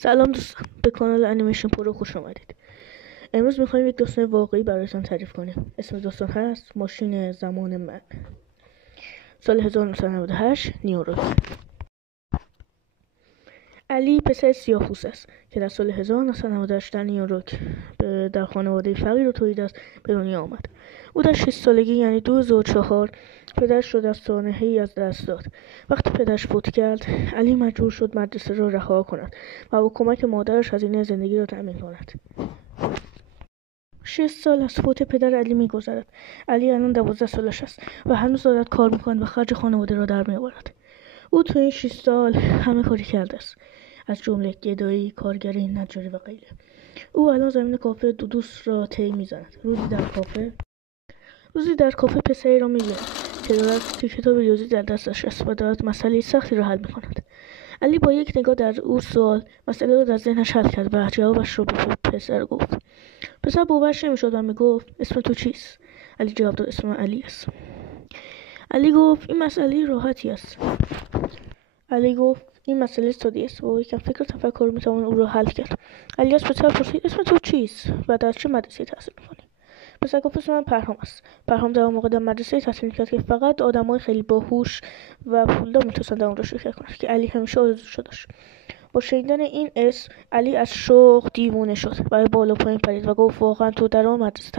سلام دوستان، به کانال انیمیشن پرو خوش آمدید. امروز میخوایم یک داستان واقعی برایتان تعریف کنیم. اسم داستان هست ماشین زمان من. سال 1998 نیویورک. علی پسر سیاه‌پوست است که در سال 1998 در نیویورک در خانواده فقیر و تولید است به دنیا آمد. او در 6 سالگی یعنی 2004 پدرش را در سانحه‌ای از دست داد. وقتی پدرش فوت کرد، علی مجبور شد مدرسه را رها کند و با کمک مادرش هزینه زندگی را تأمین کند. 6 سال از فوت پدر علی می‌گذرد. علی الان 12 سالش است و هنوز دارد کار می‌کند و خرج خانواده را در می‌آورد. او تو این 6 سال همه کاری کرده است، از جمله گدایی، کارگری، نجاری و غیره. او الان زمین کافه دو دوست را طی می‌زند. روزی در کافه پسری را می‌بیند که دارد کتاب ریاضی در دستش است و دارد مسئله سختی را حل می‌کند. علی با یک نگاه در او مسئله را در ذهنش حل کرد و جوابش را به پسر گفت. پسر باورش نمی‌شد و میگفت اسم تو چیست؟ علی جواب داد اسم من علی است. علی گفت این مسئله راحتی است. علی گفت این مسئله ساده است و با یکم فکر و تفکر میتوان او را حل کرد. علی از پسر پرسید اسم تو چیست و در چه مدرسه‌ای تحصیل می‌کنی؟ پسر گفت اسم من پرهام است. پرهام در اون موقع در مدرسه‌ای تحصیل می‌کرد که فقط آدمای خیلی باهوش و پولدار میتونستن در اون را شرکت کنند که علی همیشه آرزوشو داشت. با شنیدن این اسم علی از شوق دیوانه شد و بالا پایین پرید و گفت واقعا تو در آن مدرسه